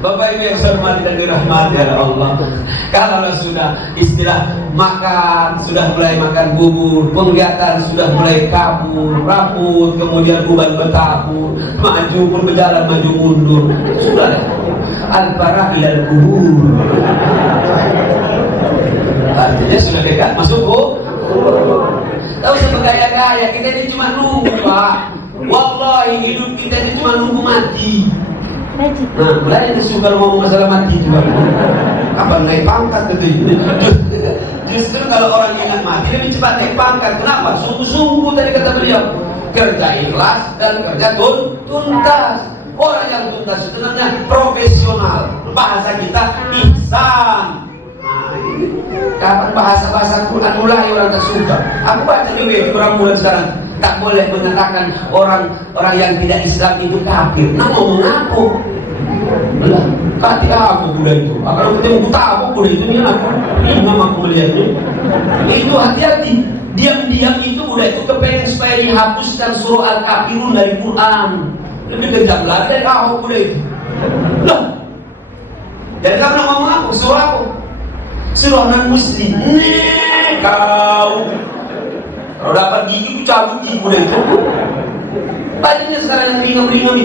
Bapak Ibu yang saya hormati dan dirahmati oleh Allah, kalau sudah istilah makan, sudah mulai makan bubur, penglihatan sudah mulai kabur, rambut kemudian uban bertabur, maju pun berjalan maju mundur, sudah al-farah ilal kubur, artinya sudah dekat masuk tahu sebegaya-gaya. Kita ini cuma nunggu, Pak. Wallahi hidup kita ini cuma nunggu mati. Nah, mulai suka ngomong masalah mati juga. Kapan naik pangkat itu? Justru kalau orang ingat mati lebih cepat naik pangkat. Kenapa? Sungguh-sungguh tadi kata beliau, kerja ikhlas dan kerja tuntas. Orang yang tuntas sebenarnya profesional. Bahasa kita ihsan. Kapan bahasa-bahasa Quran mulai orang tak suka? Aku baca di web orang mulai sekarang tak boleh mengatakan orang yang tidak Islam itu kafir. Nah, ngomong apa? Belah, kati aku kuda itu. Kalau ketemu buta aku kuda itu ni apa? Ini nama aku melihatnya. Itu hati-hati. Diam-diam itu kuda itu kepengen supaya dihapuskan surah Al-Kafirun dari Quran. Lebih kejam lagi dari aku kuda itu. Lah, jadi kamu nak ngomong apa? Surah apa? Surah non-muslim. Nih kau kalau dapat gigi cabut gigi udah itu. Tadinya sekarang yang ringan-ringan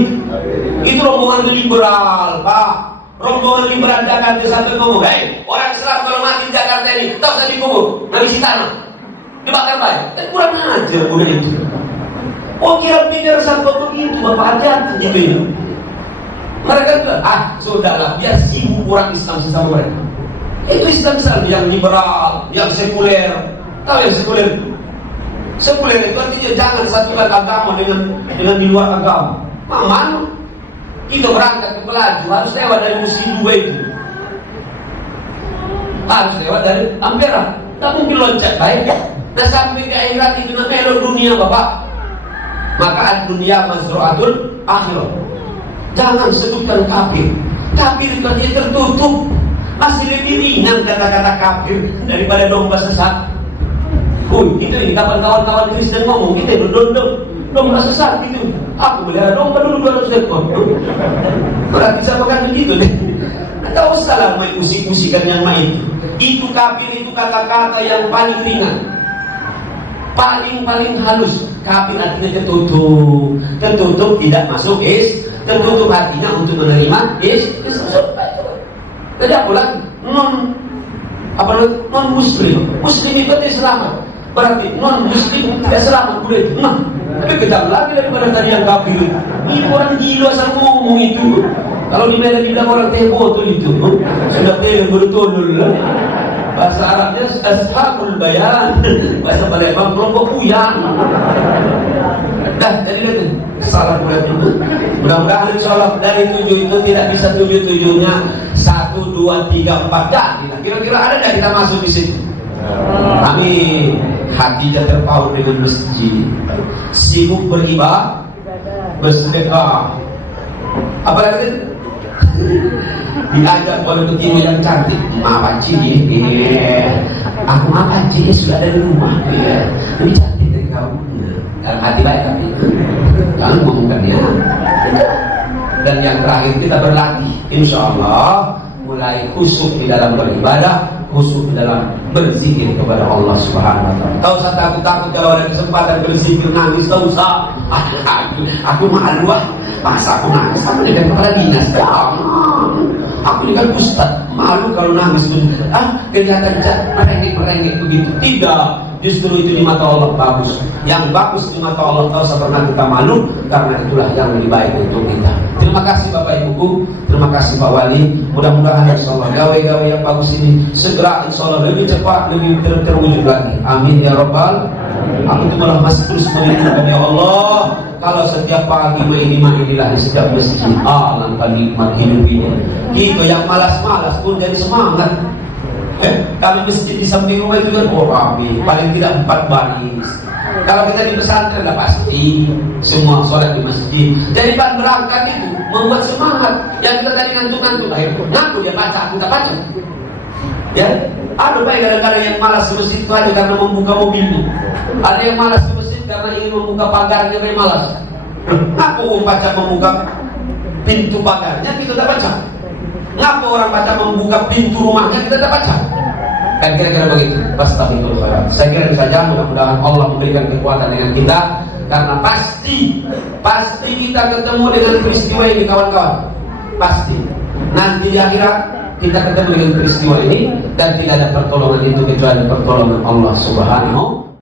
itu rombongan liberal, Pak. Rombongan liberal Jakarta sampai ngomong, orang Islam kalau mati di Jakarta ini tahu tadi kubur, ngisi tanah, dibakar baik. Tapi kurang ajar udah itu. Oh kira-kira sampai begitu Bapak hati-hati gitu ini. Mereka bilang, sudahlah, biar sibuk orang Islam sesama mereka. Itu Islam yang liberal, yang sekuler. Tahu yang sekuler? Sekuler itu artinya jangan satukan agama dengan di luar agama. Mana? Kita berangkat ke pelaju harus lewat dari Muslim dua itu. Harus lewat dari Ampera. Tak mungkin loncat baik. Nah sampai ke akhirat itu namanya dunia Bapak. Maka dunia mazru'atul akhirat. Jangan sebutkan kafir. Kafir itu artinya tertutup. Masih lebih ringan kata-kata kafir daripada domba sesat. Itu nih kawan-kawan Kristen ngomong kita itu domba sesat itu. Aku melihara domba dulu 200 ekor. Berarti bisa makan begitu deh. Tak usah lah main musik-musikan yang main. Itu kafir itu kata-kata yang paling ringan, paling halus. Kafir artinya tertutup tidak masuk tertutup hatinya untuk menerima Jadi apa lagi? Non muslim. Muslim itu tidak selamat. Berarti non muslim tidak selamat boleh. Tapi kejam lagi daripada tadi yang kafir. Ini orang gila asal ngomong itu. Kalau di Medan dibilang orang betul itu. Sudah betul. Bahasa Arabnya ashabul bayan. Bahasa Palembang kelompok puyang. Jadi itu kesalahan mudah. Mudah-mudahan insyaallah dari 7 itu tidak bisa 7-7-nya 1, 2, 3, 4 kira-kira ada tidak kita masuk di situ? Kami hatinya terpaut dengan masjid, sibuk beribadah, bersedekah. Apa lagi? Diajak oleh begini yang cantik, apa cik? Aku apa cik sudah ada di rumah. Ini cantik dari kau. Dalam hati baik tapi jangan ngomongkannya. Dan yang terakhir kita berlatih, insya Allah mulai khusyuk di dalam beribadah, khusyuk di dalam berzikir kepada Allah Subhanahu Wa Taala. Tak usah takut kalau ada kesempatan berzikir nangis, tak usah. Aku malu masa aku nangis. Aku dengan kepala dinas. Aku dengan ustaz malu kalau nangis. Kelihatan merengek begitu. Tidak. Justru itu di mata Allah bagus. Yang bagus di mata Allah tahu pernah kita malu, karena itulah yang lebih baik untuk kita. Terima kasih Bapak Ibuku, terima kasih Pak Wali. Mudah-mudahan insyaallah gawe-gawe yang bagus ini segera insyaallah lebih cepat, lebih terwujud lagi. Amin ya rabbal. Aku tuh malah masih terus merindukan ya Allah. Kalau setiap pagi inilah di setiap masjid, langkah nikmat hidup ini. Kita yang malas-malas pun jadi semangat. Kami masjid di samping rumah itu kan rapi, paling tidak 4 baris. Kalau kita di pesantren lah pasti semua sholat di masjid. Jadi pas berangkat itu membuat semangat. Yang kita tadi ngantuk-ngantuk, ngaku dia baca, aku tak baca. Ya, ada baik kadang-kadang yang malas ke masjid itu hanya karena membuka mobilnya. Ada yang malas ke masjid karena ingin membuka pagarnya, tapi malas. Aku baca membuka pintu pagarnya, kita tak baca. Ngapa orang baca membuka pintu rumahnya kita tak baca? Kan kira-kira begitu. Fastabiqul khairat. Saya kira itu saja, mudah-mudahan Allah memberikan kekuatan dengan kita, karena pasti kita ketemu dengan peristiwa ini kawan-kawan. Pasti. Nanti di akhirat kita ketemu dengan peristiwa ini, dan tidak ada pertolongan itu kecuali pertolongan Allah Subhanahu